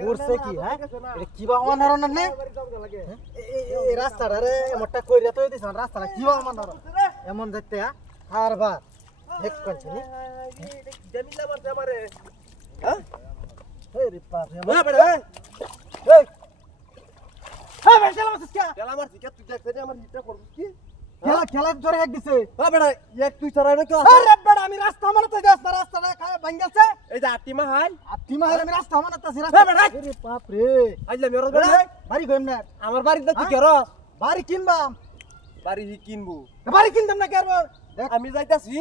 করছে কি হ্যাঁ এটা কিবা অনারণ না এই রাস্তাটা রে মোটা কইরা তো দিছ রাস্তাটা কিবা অনারণ এমন দেখতে হারবার এক কোনছে নি জমিলা মারতে আমারে হ্যাঁ এই রে বাপ রে না বড় এই হ্যাঁ ভাই চলা মারছিস কি তেলা মারছি কে তুই দেখছ আমার হিটটা করছিস কি খেলা খেলা জোরে এক দিছে হ্যাঁ বড় এক তুই চড়াই না কি আরে বড় আমি রাস্তা মানতে যাস না রাস্তাটা খায় ভাঙ্গাছে এই যে আটিমা হাই আত্মা আমি রাস্তা মানতেছি রাস্তা আরে বাপ রে আইলা মেরো বড় বাড়ি কইম না আমার বাড়িতে তুই কেরস বাড়ি কিনবাম বাড়ি কিনবো বাড়ি কিনতাম না কেরব আমি যাইতাছি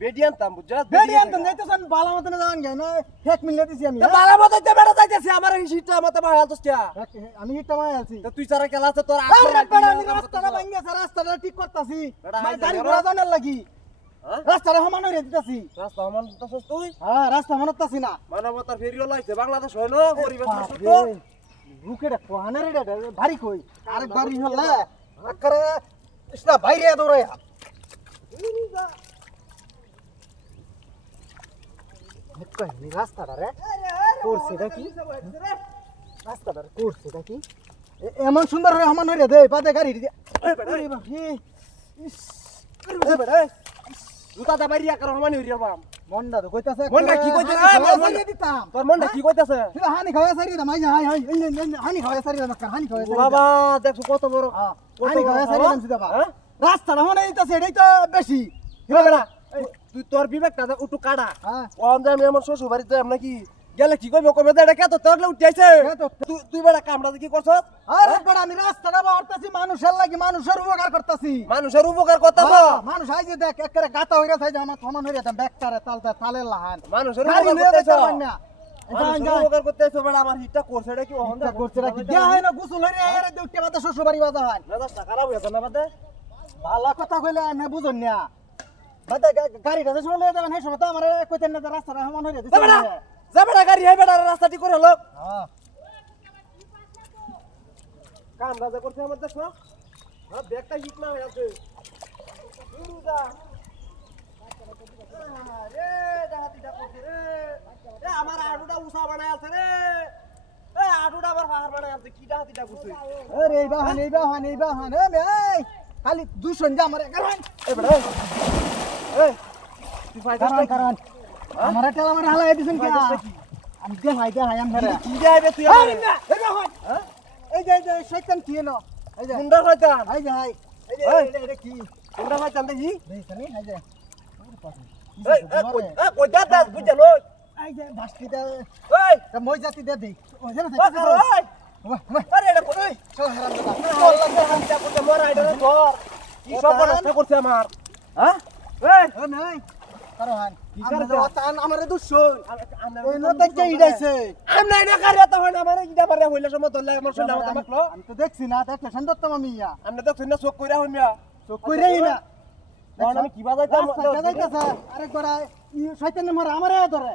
বেডি আনতাম বুঝছস বেডি আনতাম যাইতেছেন বালা মতন যান গায় না এক মিনিট দিছি আমি বালা মতইতে বেড়া যাইতাছি আমার এই হিটটা মতে ভাই আলতস কি আমি একটা মাই আছি তো তুই সারা খেলা আছে তোর আরে বড় আমি রাস্তাটা ভাঙ্গাছে রাস্তাটা ঠিক করতাছি গাড়ি ঘোড়া জানার লাগি রাস্তাটা সমান হইরে দিতাছি রাস্তা আমার তাছস তুই হ্যাঁ রাস্তা মানতাছি না মানবতার ফেরিও লাইছে বাংলাদেশ হইলো পরিবেশ নষ্ট রুকেটা কোহানের রে বাড়ি কই আরে বাড়ি হলা আকারে ইসলা বাইরে দৌড়ায়া নি রাস্তাটা রে করছে দেখি রাস্তাটা করছে দেখি এমন সুন্দর হয়ে সমান হইরে দে পাতে গাড়ি আরে বাপ রে ইস আরে বাপ রে জুতা দা বাইরিয়া কর হমানি হইরিয়া বাম মন্ডা তো কইতাছে মনটা কি কইতাছে মন্ডা দিতাম তোর মনটা কি কইতাছে তুই হানি খাওয়া সারি দাম আই হাই হাই হানি খাওয়া সারি দাম হানি খাওয়া সারি বাবা দেখো কত বড় হানি খাওয়া সারি দাম সিধা বা রাস্তাটা হনে দিতাছে এটাই তো বেশি বেড়া তুই তোর বিবেকটা উঠু কাড়া হ্যাঁ কোন আমি আমার শ্বশুর বাড়িতে আমরা কি গেলে কি কইব কবে এটা কে তো তোরলে উঠে আইছে তুই বেড়া কামড়া কি করছস আরে বড় আমি রাস্তাটা বাড়তাছি মানুষের লাগি মানুষের উপকার করতাছি মানুষের উপকার করতাছ মানুষ আইছে দেখ একবারে গাতা হইরা থাই আমার সমান হইরা দাম ব্যাকটারে তালতে তালের লাহান মানুষের গাড়ি উপকার লয়ে করতেছ যাইতে না মানুষের উপকার করতেছ বেড়া আমার হিটটা করছে এটা কি অহন্দা করছে রাখি দেয়া হয় না গোসল হইরে এরে দুইটা বাতা শ্বশুর বাড়ি বাজা হয় মেজাজটা খারাপ হয়ে যাবে না বাদে ভালো কথা কইলে না বুঝুন না বাদে গাড়িটা যে সময় লয়ে যাবেন সেই সময় তো আমার কইতেন না রাস্তাটা সমান হইরা দিছে যা বেড়া গাড়ি হে বেড়া রাস্তা ঠিক করে হলো হ্যাঁ কাম রাজা করছে আমার দেখো হ্যাঁ ব্যাগটা হিট না হয়ে আছে যা রে ডাহাতিটা করছে রে এ আমার আড়ুটা উসা বানায় আছে রে এ আড়ুটা আবার পাহাড় বানায় আছে কি ডাহাতিটা করছে আরে এই বাহান এ এই খালি দুশন যা আমার কারণ এ বেড়া এই তুই ফাইদাস কারণ আমার টেলা আমার হালাই দিছেন কি আমি দেখাই আমি ধরে কি যাইবে তুই আরে না এই বাহান এই যে শয়তান কি না এই যে মুন্ডা শয়তান এই যে হাই এই যে এটা কি মুন্ডা শয়তান দেখি দেখছনি এই যে এই কই দা দাস বুঝা লই এই যে বাস্তিটা এই তা মই জাতি দে দেই ওই যে না এই আরে এটা কই চল হারাম দাদা চল লাগা হামটা করতে মরা আইডা ধর কি সব নষ্ট করছে আমার হ্যাঁ এই ও নাই কারণ কি আমরা করছ? ওতান আমারে দুশন আমরা ওই নতে কে ইডাইছে আমরা এটা কারিয়া তো হয় না আমার ইডা পারে হইলে সময় ধরলে আমার শরীর আমার মাকলো আমি তো দেখছি না দেখলে সুন্দর তো মামিয়া আমরা তো শুনে চোখ কইরা হইমিয়া তো কইরেই না আমি কি বাজাইতাম রাস্তা যাইতাছে আরেকবার শয়তানের মারা আমারে ধরে